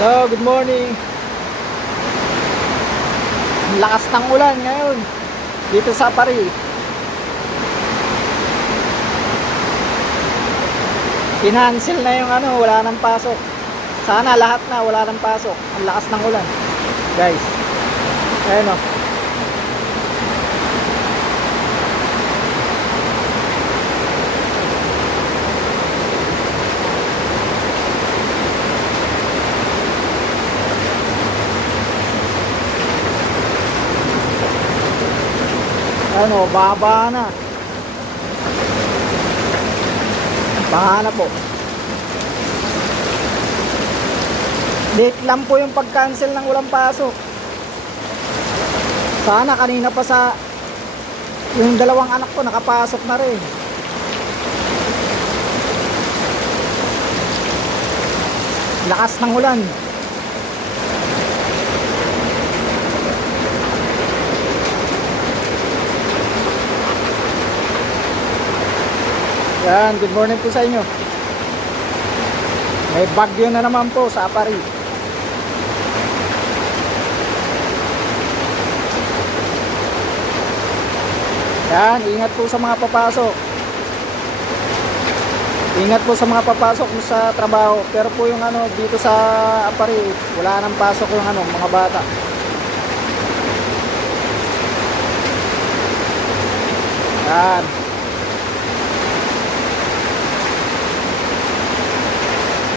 Hello, good morning. Ang lakas ng ulan ngayon dito sa Pari. Kinancel na yung wala nang pasok. Sana lahat na wala nang pasok. Ang lakas ng ulan. Guys. Ayun oh. Baba na. Baha na po. Late lang po yung pag-cancel ng walang pasok. Sana kanina pa yung dalawang anak ko nakapasok na rin. Lakas ng ulan. Yan, good morning po sa inyo. May bagyo na naman po sa Apari. Yan, ingat po sa mga papasok. Ingat po sa mga papasok sa trabaho. Pero po yung dito sa Apari, wala nang pasok yung mga bata. Yan.